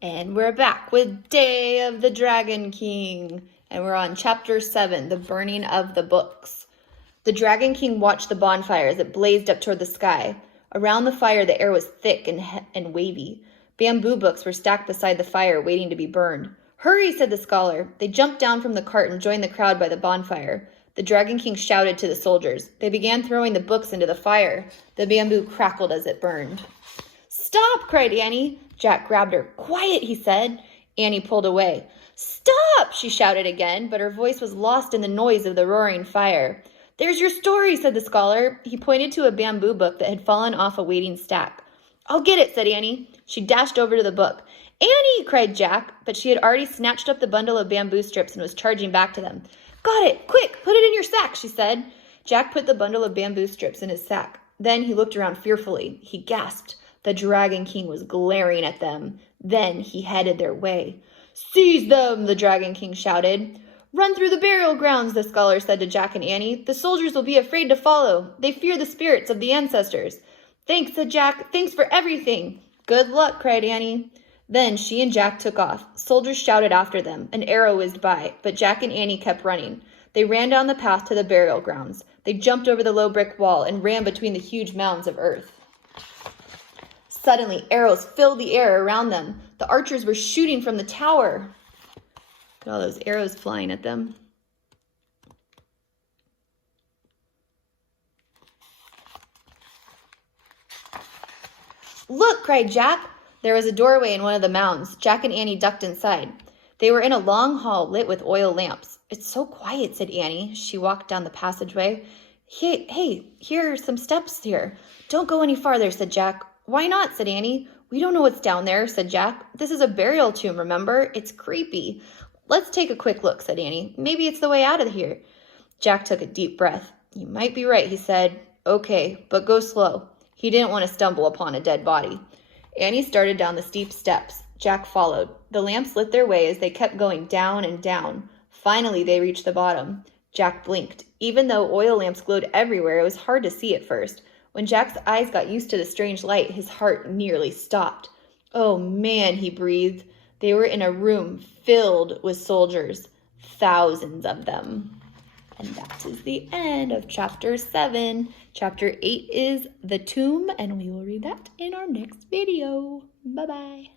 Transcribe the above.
And we're back with Day of the Dragon King. And we're on Chapter 7, The Burning of the Books. The Dragon King watched the bonfire as it blazed up toward the sky. Around the fire, the air was thick and wavy. Bamboo books were stacked beside the fire, waiting to be burned. "Hurry," said the scholar. They jumped down from the cart and joined the crowd by the bonfire. The Dragon King shouted to the soldiers. They began throwing the books into the fire. The bamboo crackled as it burned. "Stop!" cried Annie. Jack grabbed her. "Quiet," he said. Annie pulled away. "Stop!" she shouted again, but her voice was lost in the noise of the roaring fire. "There's your story," said the scholar. He pointed to a bamboo book that had fallen off a waiting stack. "I'll get it," said Annie. She dashed over to the book. "Annie!" cried Jack, but she had already snatched up the bundle of bamboo strips and was charging back to them. "Got it! Quick, put it in your sack," she said. Jack put the bundle of bamboo strips in his sack. Then he looked around fearfully. He gasped. The Dragon King was glaring at them. Then he headed their way. "Seize them!" the Dragon King shouted. "Run through the burial grounds," the scholar said to Jack and Annie. "The soldiers will be afraid to follow. They fear the spirits of the ancestors." "Thanks," said Jack. "Thanks for everything." "Good luck," cried Annie. Then she and Jack took off. Soldiers shouted after them. An arrow whizzed by, but Jack and Annie kept running. They ran down the path to the burial grounds. They jumped over the low brick wall and ran between the huge mounds of earth. Suddenly, arrows filled the air around them. The archers were shooting from the tower. Look at all those arrows flying at them. "Look!" cried Jack. There was a doorway in one of the mounds. Jack and Annie ducked inside. They were in a long hall lit with oil lamps. "It's so quiet," said Annie. She walked down the passageway. Hey, here are some steps here." "Don't go any farther," said Jack. "Why not?" said Annie. "We don't know what's down there," said Jack. "This is a burial tomb, remember? It's creepy." "Let's take a quick look," said Annie. "Maybe it's the way out of here." Jack took a deep breath. "You might be right," he said. "Okay, but go slow." He didn't want to stumble upon a dead body. Annie started down the steep steps. Jack followed. The lamps lit their way as they kept going down and down. Finally, they reached the bottom. Jack blinked. Even though oil lamps glowed everywhere, it was hard to see at first. When Jack's eyes got used to the strange light, his heart nearly stopped. "Oh, man," he breathed. They were in a room filled with soldiers, thousands of them. And that is the end of Chapter 7. Chapter 8 is The Tomb, and we will read that in our next video. Bye-bye.